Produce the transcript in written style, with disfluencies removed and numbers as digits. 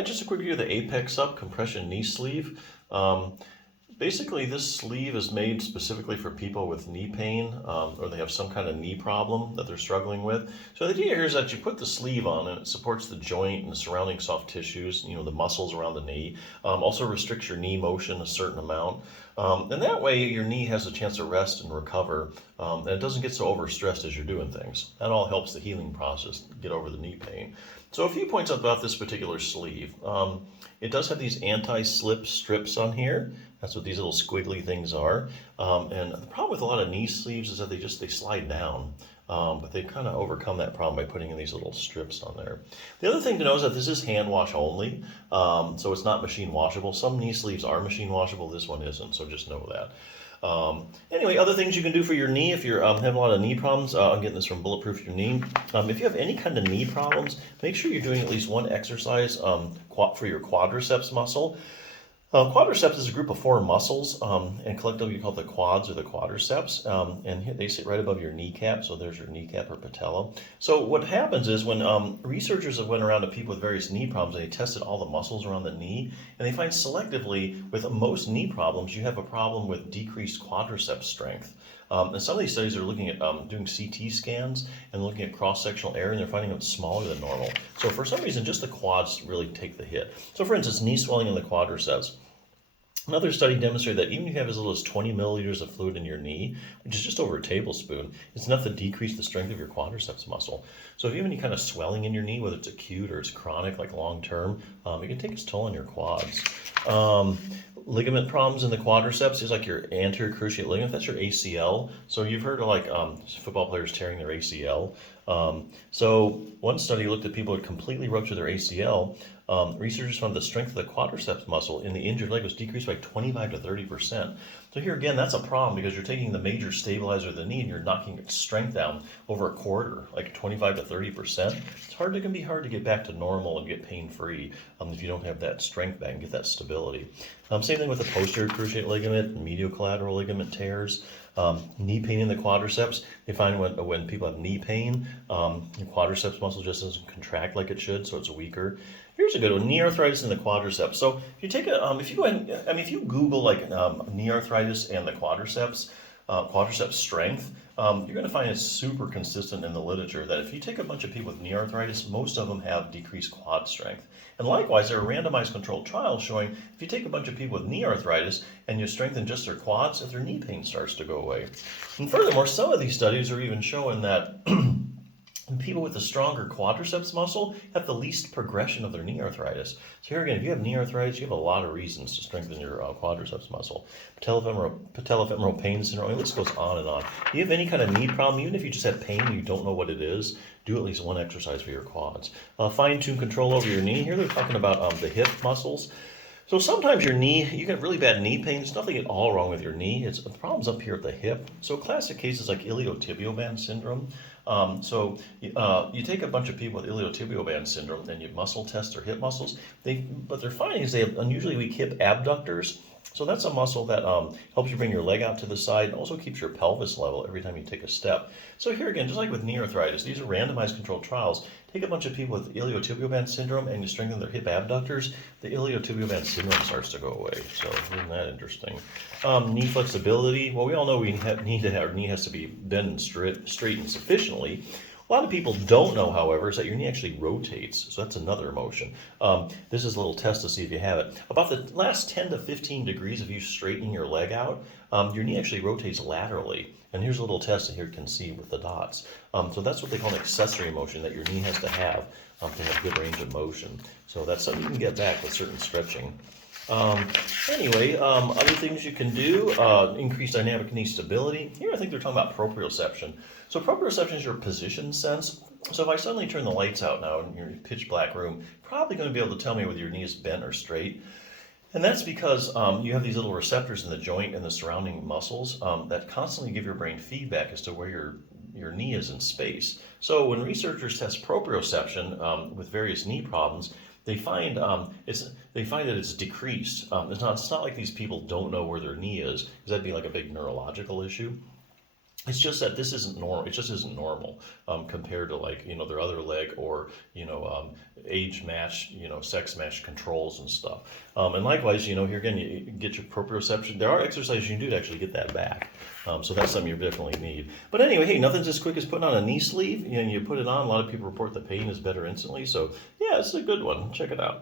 Yeah, just a quick review of the APEXUP compression knee sleeve. Basically, this sleeve is made specifically for people with knee pain or they have some kind of knee problem that they're struggling with. So the idea here is that you put the sleeve on and it supports the joint and the surrounding soft tissues, the muscles around the knee. Also restricts your knee motion a certain amount. And that way your knee has a chance to rest and recover and it doesn't get so overstressed as you're doing things. That all helps the healing process get over the knee pain. So a few points about this particular sleeve. It does have these anti-slip strips on here. That's what these little squiggly things are. And the problem with a lot of knee sleeves is that they slide down. But they kind of overcome that problem by putting in these little strips on there. The other thing to know is that this is hand wash only, so it's not machine washable. Some knee sleeves are machine washable, this one isn't, so just know that. Anyway, other things you can do for your knee if you're having a lot of knee problems. I'm getting this from Bulletproof Your Knee. If you have any kind of knee problems, make sure you're doing at least one exercise for your quadriceps muscle. Quadriceps is a group of 4 muscles, and collectively you call it the quads or the quadriceps, and they sit right above your kneecap, so there's your kneecap or patella. So what happens is when researchers have went around to people with various knee problems, and they tested all the muscles around the knee, and they find selectively with most knee problems, you have a problem with decreased quadriceps strength. And some of these studies are looking at doing CT scans and looking at cross-sectional area, and they're finding them smaller than normal. So for some reason, just the quads really take the hit. So for instance, knee swelling in the quadriceps. Another study demonstrated that even if you have as little as 20 milliliters of fluid in your knee, which is just over a tablespoon, it's enough to decrease the strength of your quadriceps muscle. So if you have any kind of swelling in your knee, whether it's acute or it's chronic, like long-term, it can take its toll on your quads. Ligament problems in the quadriceps is like your anterior cruciate ligament. That's your ACL. So you've heard of like football players tearing their ACL. So one study looked at people who had completely ruptured their ACL. Researchers found the strength of the quadriceps muscle in the injured leg was decreased by 25 to 30%. So here again, that's a problem because you're taking the major stabilizer of the knee and you're knocking its strength down over a quarter, like 25 to 30%. It can be hard to get back to normal and get pain-free if you don't have that strength back and get that stability. Same thing with the posterior cruciate ligament, medial collateral ligament tears. Knee pain in the quadriceps. They find when people have knee pain, the quadriceps muscle just doesn't contract like it should, so it's weaker. Here's a good one: knee arthritis in the quadriceps. So if you take if you go ahead, if you Google like knee arthritis and the quadriceps strength, you're going to find it's super consistent in the literature that if you take a bunch of people with knee arthritis, most of them have decreased quad strength. And likewise, there are randomized controlled trials showing if you take a bunch of people with knee arthritis and you strengthen just their quads, that their knee pain starts to go away. And furthermore, some of these studies are even showing that people with the stronger quadriceps muscle have the least progression of their knee arthritis. So here again, if you have knee arthritis, you have a lot of reasons to strengthen your quadriceps muscle. Patellofemoral pain syndrome, this goes on and on. If you have any kind of knee problem, even if you just have pain and you don't know what it is, do at least one exercise for your quads. Fine-tune control over your knee. Here they're talking about the hip muscles. So sometimes your knee, you get really bad knee pain. There's nothing at all wrong with your knee. The problem's up here at the hip. So classic cases like iliotibial band syndrome. You take a bunch of people with iliotibial band syndrome and you muscle test their hip muscles. But they're finding is they have unusually weak hip abductors. So that's a muscle that helps you bring your leg out to the side and also keeps your pelvis level every time you take a step. So here again, just like with knee arthritis, these are randomized controlled trials. Take a bunch of people with iliotibial band syndrome and you strengthen their hip abductors, the iliotibial band syndrome starts to go away. So isn't that interesting? Knee flexibility. Well, we all know our knee has to be bent and straightened sufficiently. A lot of people don't know, however, is that your knee actually rotates. So that's another motion. This is a little test to see if you have it. About the last 10 to 15 degrees of you straightening your leg out, your knee actually rotates laterally. And here's a little test that here you can see with the dots. So that's what they call an accessory motion that your knee has to have good range of motion. So that's something you can get back with certain stretching. Other things you can do, increase dynamic knee stability. Here I think they're talking about proprioception. So proprioception is your position sense. So if I suddenly turn the lights out now in your pitch black room, you're probably going to be able to tell me whether your knee is bent or straight. And that's because you have these little receptors in the joint and the surrounding muscles that constantly give your brain feedback as to where your knee is in space. So when researchers test proprioception with various knee problems, they find that it's decreased. It's not like these people don't know where their knee is, because that'd be like a big neurological issue. It's just that this isn't normal. It just isn't normal compared to, like, their other leg, or age match, sex match controls and stuff. And likewise, here again, you get your proprioception. There are exercises you can do to actually get that back. So that's something you definitely need. But anyway, hey, nothing's as quick as putting on a knee sleeve. You put it on. A lot of people report the pain is better instantly. So yeah, it's a good one. Check it out.